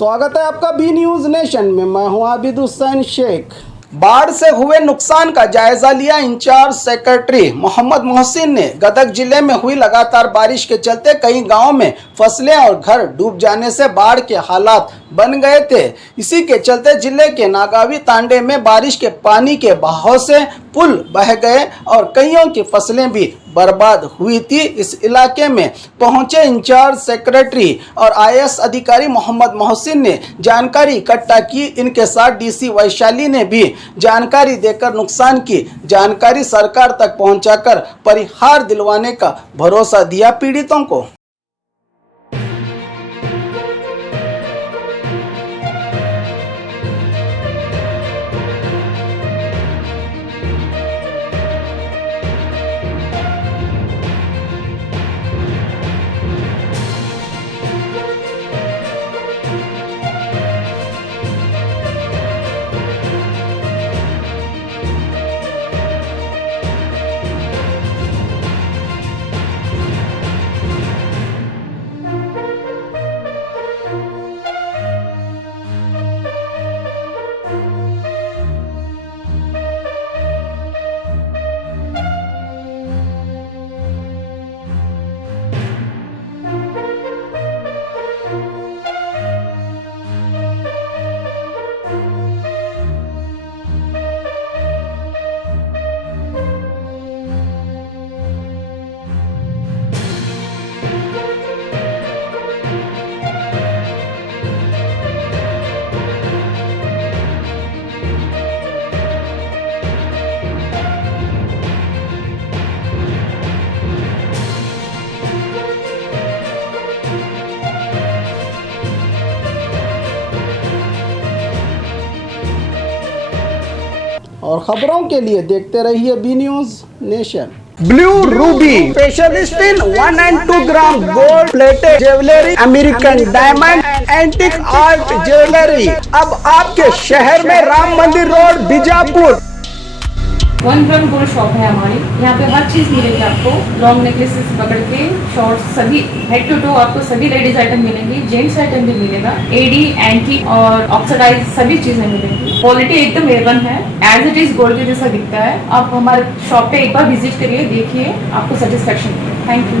स्वागत है आपका बी न्यूज नेशन में। मैं हूं आबिद हुसैन शेख। बाढ़ से हुए नुकसान का जायजा लिया इंचार्ज सेक्रेटरी मोहम्मद मोहसिन ने। गदग जिले में हुई लगातार बारिश के चलते कई गांवों में फसलें और घर डूब जाने से बाढ़ के हालात बन गए थे। इसी के चलते जिले के नागावी तांडे में बारिश के पानी के बहाव से पुल बह गए और कईयों की फसलें भी बर्बाद हुई थी। इस इलाके में पहुंचे इंचार्ज सेक्रेटरी और आईएएस अधिकारी मोहम्मद मोहसिन ने जानकारी इकट्ठा की। इनके साथ डीसी वैशाली ने भी जानकारी देकर नुकसान की जानकारी सरकार तक पहुंचाकर परिहार दिलवाने का भरोसा दिया पीड़ितों को। और खबरों के लिए देखते रहिए B News Nation. Blue ruby specialist in 1 and 2 gram gold plated jewellery, American diamond, antique art jewellery अब आपके शहर में Ram Mandir road Bijapur. 1 gram gold shop है हमारी। यहाँ पे हर चीज मिलेगी आपको। लॉन्ग नेकलेसेस पकड़ के शॉर्ट्स सभी हेड टू टो आपको सभी लेडीज आइटम मिलेंगी। जेंट्स आइटम भी मिलेगा। एडी, एंटी और ऑक्सीडाइज सभी चीजें मिलेंगी। क्वालिटी एकदम A1 है। एज इट इज गोल्ड के जैसा दिखता है। आप हमारे शॉप पे एक बार विजिट करिए, देखिए, आपको सेटिस्फेक्शन मिलेगा। Thank you.